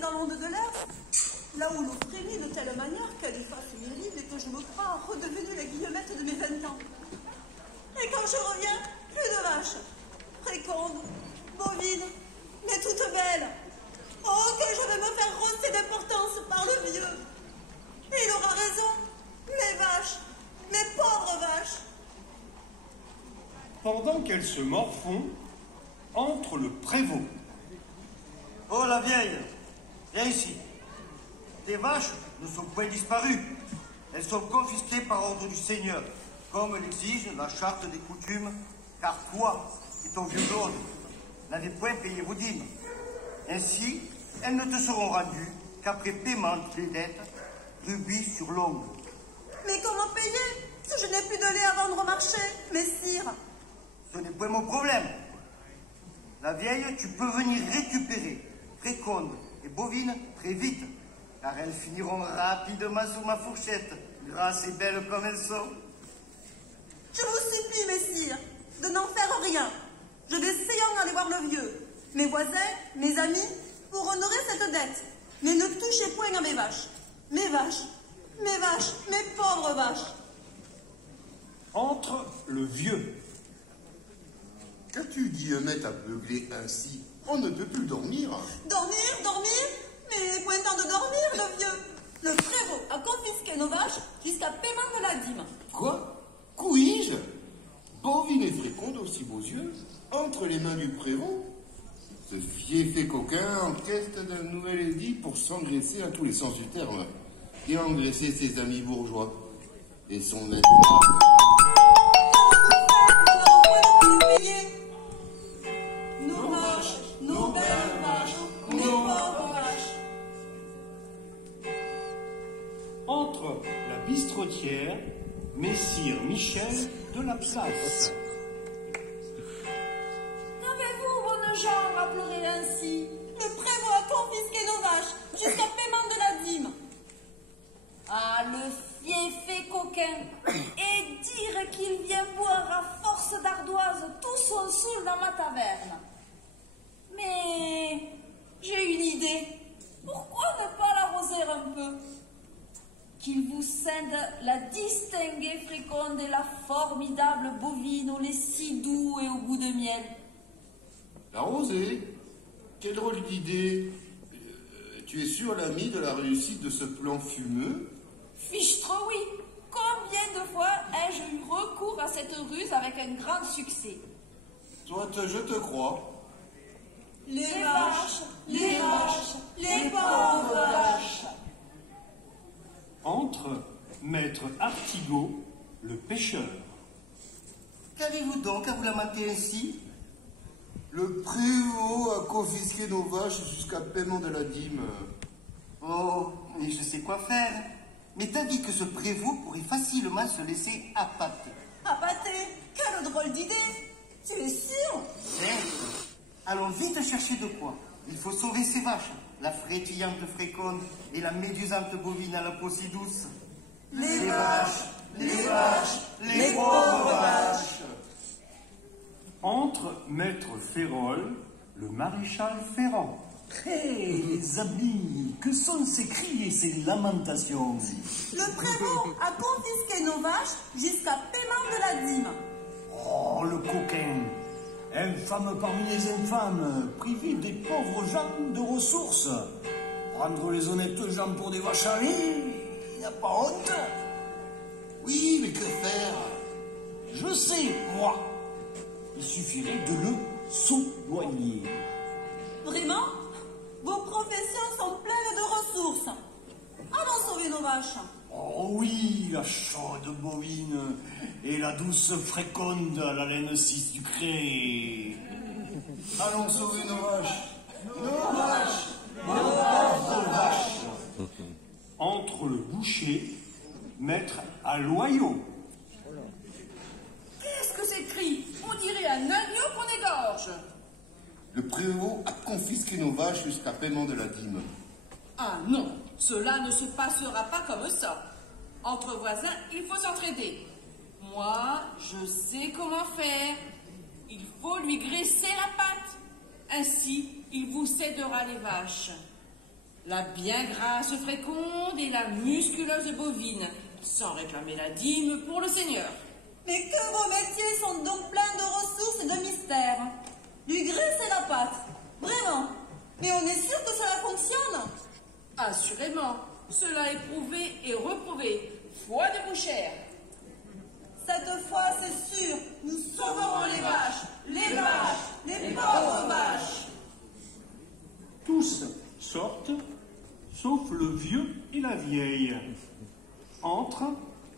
dans l'onde de l'air, là où l'eau frémit de telle manière qu'elle efface mes rives et que je me crois redevenue la Guillemette de mes 20 ans. Et quand je reviens, plus de vaches, fécondes, bovines, mais toutes belles. Oh, que je vais me faire rosser d'importance par le vieux. Et il aura raison, mes vaches, mes pauvres vaches. Pendant qu'elles se morfont, entre le prévôt. Oh, la vieille, viens ici. Tes vaches ne sont point disparues. Elles sont confisquées par ordre du Seigneur, comme l'exige la charte des coutumes, car toi et ton vieux Claude n'avez point payé vos dîmes. Ainsi, elles ne te seront rendues qu'après paiement des dettes, rubis sur l'ongle. Mais comment payer si je n'ai plus de lait à vendre au marché, messire? Ce n'est point mon problème. La vieille, tu peux venir récupérer féconde et bovine très vite, car elles finiront rapidement sous ma fourchette, grasses et belles comme elles sont. Je vous supplie, messire, de n'en faire rien. Je vais séant aller voir le vieux. Mes voisins, mes amis, pour honorer cette dette. Mais ne touchez point à mes vaches. Mes vaches, mes vaches, mes pauvres vaches. Entre le vieux. Qu'as-tu dit, Eumette, à beugler ainsi? On ne peut plus dormir. Dormir? Mais point temps de dormir, le vieux. Le prévôt a confisqué nos vaches jusqu'à paiement de la dîme. Quoi? Couis-je? Bovine et féconde aussi beaux yeux, entre les mains du prévôt? Ce fiefé coquin en quête d'un nouvel édit pour s'engraisser à tous les sens du terme et engraisser ses amis bourgeois et son maître. Nos vaches, nos belles vaches, nos pauvres vaches. Entre la bistrotière, messire Michel de la Place. Qu'avez-vous, bonne gens, à pleurer ainsi? Le prévôt a confisqué nos vaches jusqu'à paiement de la dîme. Ah, le fiefé coquin. Et dire qu'il vient boire à force d'ardoise tout son saoul dans ma taverne. Mais j'ai une idée. Pourquoi ne pas l'arroser un peu? Qu'il vous scinde la distinguée féconde et la formidable bovine au lait si doux et au goût de miel. La rosée? Quelle drôle d'idée. Tu es sûr, l'ami, de la réussite de ce plan fumeux? Fichtre, oui. Combien de fois ai-je eu recours à cette ruse avec un grand succès? Toi, je te crois. Les vaches, les vaches, les pauvres vaches. Entre maître Artigot, le pêcheur. Qu'avez-vous donc à vous lamenter ainsi? Le prévôt a confisqué nos vaches jusqu'à paiement de la dîme. Oh, mais je sais quoi faire. Mais t'as dit que ce prévôt pourrait facilement se laisser appâter. Appâté, quelle drôle d'idée. Tu es sûr? Certes. Allons vite chercher de quoi. Il faut sauver ces vaches, la frétillante féconde et la médusante bovine à la peau si douce. Les vaches, les vaches, les pauvres vaches. Entre maître Férol, le maréchal Ferrand. Hé, les amis, que sont ces cris et ces lamentations? Le prévôt a confisqué nos vaches jusqu'à paiement de la dîme. Oh, le coquin, infâme parmi les infâmes, priver des pauvres gens de ressources. Prendre les honnêtes gens pour des vaches à lait, il n'a pas honte. Oui, mais que faire? Je sais, moi. Il suffirait de le soudoyer. Vraiment? Vos professions sont pleines de ressources. Allons sauver nos vaches. Oh oui, la chaude bovine et la douce féconde à la laine si sucrée. Allons sauver nos vaches. Nos vaches. Nos pauvres vaches. Entre le boucher, maître à loyau. Qu'est-ce que ces cris? On dirait un agneau qu'on égorge. Le prévôt a confisqué nos vaches jusqu'à paiement de la dîme. Ah non, cela ne se passera pas comme ça. Entre voisins, il faut s'entraider. Moi, je sais comment faire. Il faut lui graisser la patte. Ainsi, il vous cédera les vaches. La bien grasse fréconde et la musculeuse bovine, sans réclamer la dîme pour le Seigneur. Mais que vos métiers sont donc pleins de ressources et de mystères. Lui graisser la pâte, vraiment. Mais on est sûr que cela fonctionne? Assurément, cela est prouvé et reprouvé. Foi de bouchère. Cette fois, c'est sûr, nous sauverons les pauvres vaches. Tous sortent, sauf le vieux et la vieille. Entre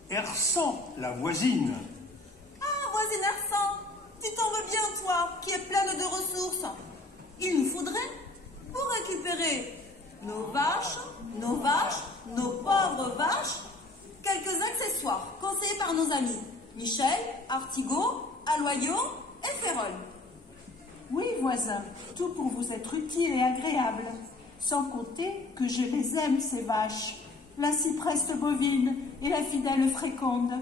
Hersant, la voisine. Ah, voisine Hersant, tu t'en veux bien, toi, qui es pleine de ressources. Il nous faudrait, pour récupérer nos vaches, nos pauvres vaches, quelques accessoires conseillés par nos amis Michel, Artigot, Aloyau et Ferrol. Oui, voisin, tout pour vous être utile et agréable. Sans compter que je les aime, ces vaches, la cypresse bovine et la fidèle fréconde.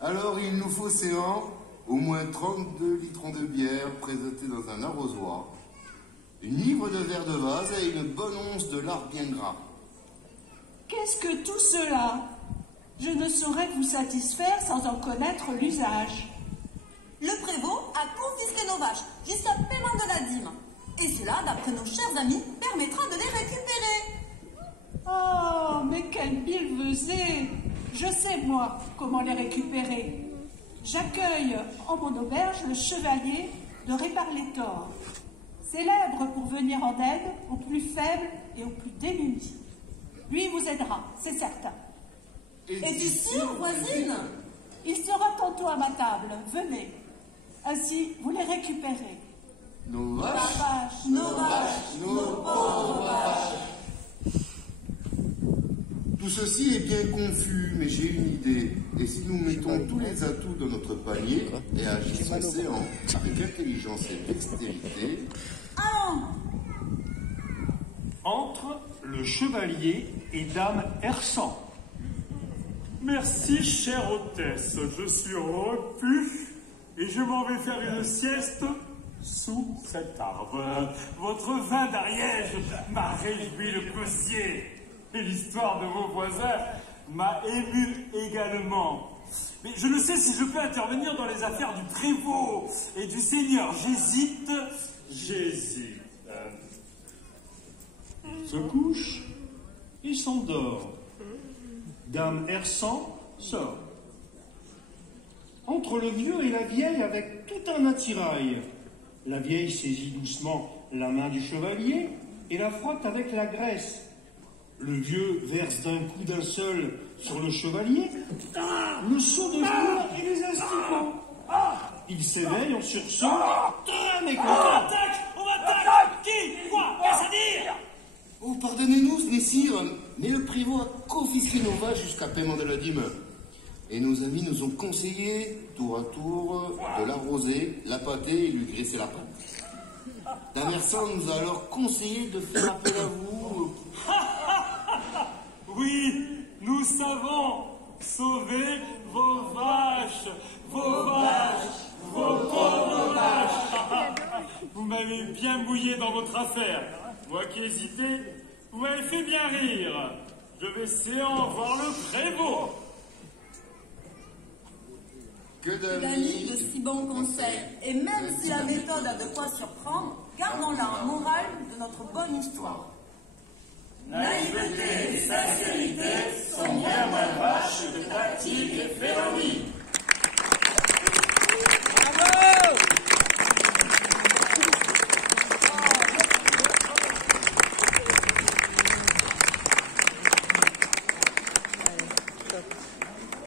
Alors il nous faut, séant, au moins 32 litrons de bière présentés dans un arrosoir, une livre de verre de vase et une bonne once de lard bien gras. Qu'est-ce que tout cela? Je ne saurais vous satisfaire sans en connaître l'usage. Le prévôt a confisqué nos vaches jusqu'à paiement de la dîme. Et cela, d'après nos chers amis, permettra de les récupérer. Oh, mais quelle billevesée! Je sais, moi, comment les récupérer. J'accueille en mon auberge le chevalier de Réparlétor, célèbre pour venir en aide aux plus faibles et aux plus démunis. Lui vous aidera, c'est certain. Es-tu sûre, voisine? Il sera tantôt à ma table, venez. Ainsi, vous les récupérez. Nos vaches, Nos pauvres vaches. Tout ceci est bien confus, mais j'ai une idée. Et si nous mettons tous les atouts dans notre panier et agissons séant avec intelligence et dextérité, Allons! Entre le chevalier et dame Hersant. Merci, chère hôtesse. Je suis repu et je m'en vais faire une sieste sous cet arbre. Votre vin d'Ariège m'a réjoui le gosier et l'histoire de vos voisins m'a ému également. Mais je ne sais si je peux intervenir dans les affaires du prévôt et du seigneur. J'hésite. Se couche, il s'endort. Dame Hersant sort. Entre le vieux et la vieille avec tout un attirail. La vieille saisit doucement la main du chevalier et la frotte avec la graisse. Le vieux verse d'un coup d'un seul sur le chevalier le seau de joie et les asticots. Il s'éveille en sursaut. Mais On m'attaque. Qui? Quoi? Qu'est-ce à dire? oh, pardonnez-nous, messire, mais le prévôt a confisqué nos vaches jusqu'à paiement de la dîme. Et nos amis nous ont conseillé, tour à tour, de l'arroser, la pâter et lui graisser la patte. Dame Hersant nous a alors conseillé de faire appel à vous. Oui, nous savons sauver vos vaches, vos pauvres vaches. Vous m'avez bien mouillé dans votre affaire. Moi qui hésitais, vous m'avez fait bien rire. Je vais séant voir le prévôt. Que d'amis de si bons conseils. Et même si la méthode a de quoi surprendre, gardons-la en morale de notre bonne histoire. Naïveté,